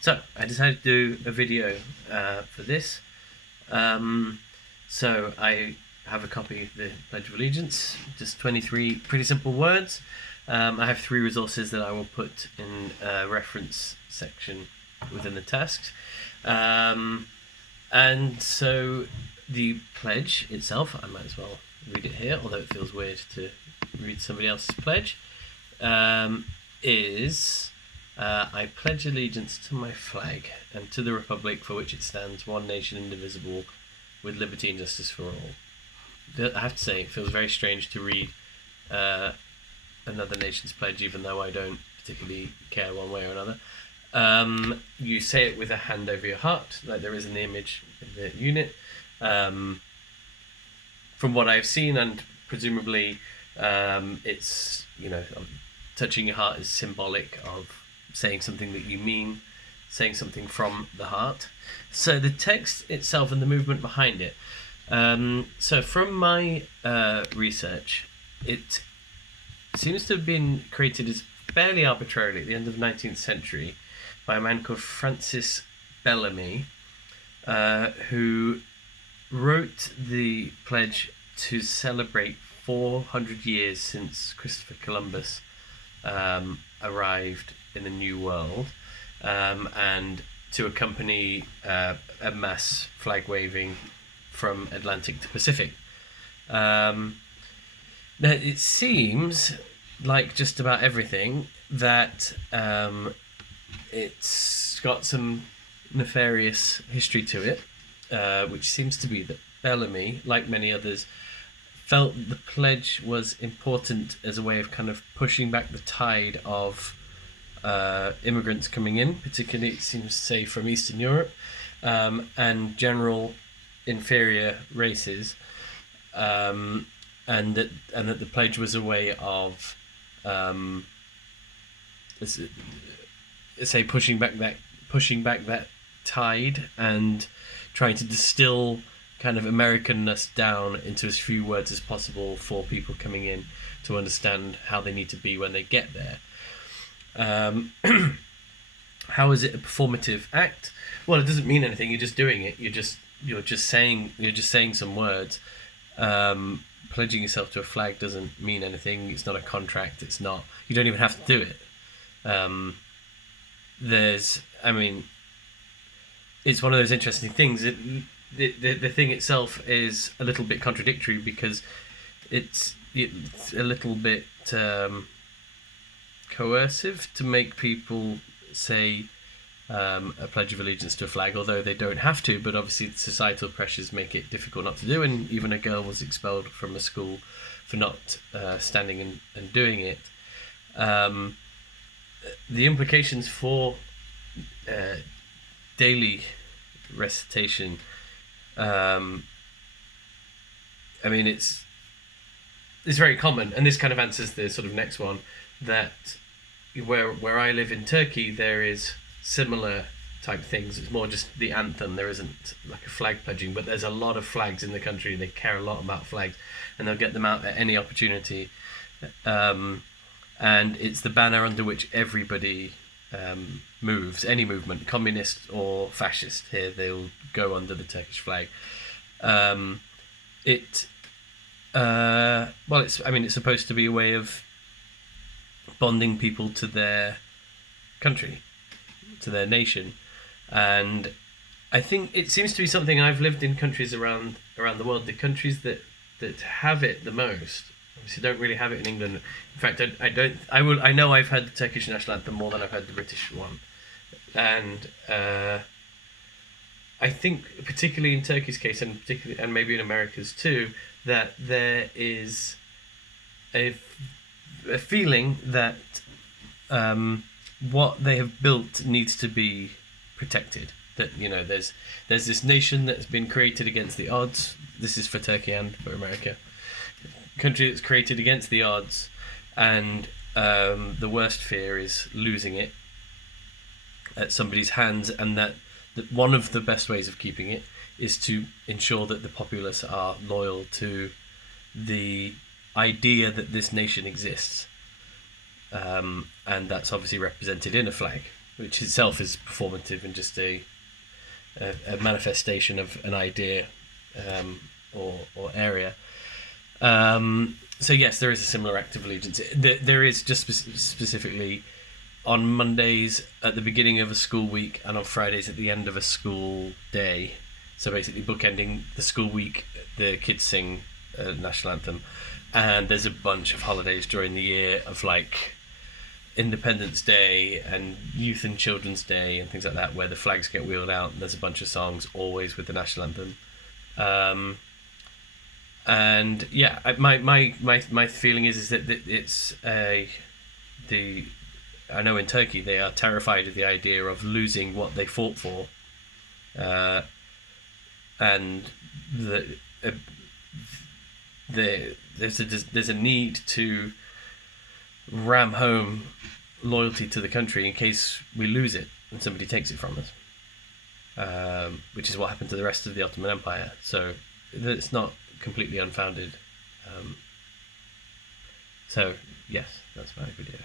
So I decided to do a video for this. So I have a copy of the Pledge of Allegiance, just 23 pretty simple words. I have 3 resources that I will put in a reference section within the tasks. And so the pledge itself, I might as well read it here, although it feels weird to read somebody else's pledge, is I pledge allegiance to my flag and to the republic for which it stands, one nation indivisible, with liberty and justice for all. I have to say, it feels very strange to read another nation's pledge, even though I don't particularly care one way or another. You say it with a hand over your heart, like there is in the image in the unit. From what I've seen, and presumably it's, touching your heart is symbolic of saying something that you mean, saying something from the heart. So the text itself and the movement behind it. So from my research, it seems to have been created as fairly arbitrarily at the end of the 19th century by a man called Francis Bellamy, who wrote the pledge to celebrate 400 years since Christopher Columbus arrived in the New World, and to accompany a mass flag waving from Atlantic to Pacific. Now, it seems like just about everything that it's got some nefarious history to it, which seems to be that Bellamy, like many others, felt the pledge was important as a way of kind of pushing back the tide of immigrants coming in, particularly it seems to say from Eastern Europe, and general inferior races, and that the pledge was a way of say pushing back that tide and trying to distill kind of Americanness down into as few words as possible for people coming in to understand how they need to be when they get there. How is it a performative act? Well, it doesn't mean anything. You're just doing it. You're just saying some words. Pledging yourself to a flag doesn't mean anything. It's not a contract. It's not. You don't even have to do it. It's one of those interesting things. The thing itself is a little bit contradictory because it's a little bit coercive to make people say a pledge of allegiance to a flag, although they don't have to, but obviously societal pressures make it difficult not to do, and even a girl was expelled from a school for not standing and doing it. The implications for daily recitation, it's very common, and this kind of answers the sort of next one, that where I live in Turkey, there is similar type things. It's more just the anthem. There isn't like a flag pledging, but there's a lot of flags in the country. They care a lot about flags, and they'll get them out at any opportunity. And it's the banner under which everybody moves. Any movement, communist or fascist, here they'll go under the Turkish flag. It's supposed to be a way of bonding people to their country, to their nation, and I think it seems to be something. I've lived in countries around the world. The countries that have it the most obviously don't really have it in England. In fact, I know I've heard the Turkish national anthem more than I've heard the British one, and I think particularly in Turkey's case, and maybe in America's too, that there is a feeling that what they have built needs to be protected. That there's this nation that's been created against the odds. This is for Turkey and for America. A country that's created against the odds, and the worst fear is losing it at somebody's hands, and that one of the best ways of keeping it is to ensure that the populace are loyal to the idea that this nation exists, and that's obviously represented in a flag. which itself is performative and just a manifestation of an idea or area. So yes, there is a similar act of allegiance. There is just specifically on Mondays at the beginning of a school week and on Fridays at the end of a school day. So basically bookending the school week, the kids sing national anthem, and there's a bunch of holidays during the year of like Independence Day and Youth and Children's Day and things like that, where the flags get wheeled out and there's a bunch of songs always with the national anthem. And yeah, my feeling is that it's I know in Turkey they are terrified of the idea of losing what they fought for, and there's a need to ram home loyalty to the country in case we lose it and somebody takes it from us, which is what happened to the rest of the Ottoman Empire. So it's not completely unfounded. So yes, that's my video.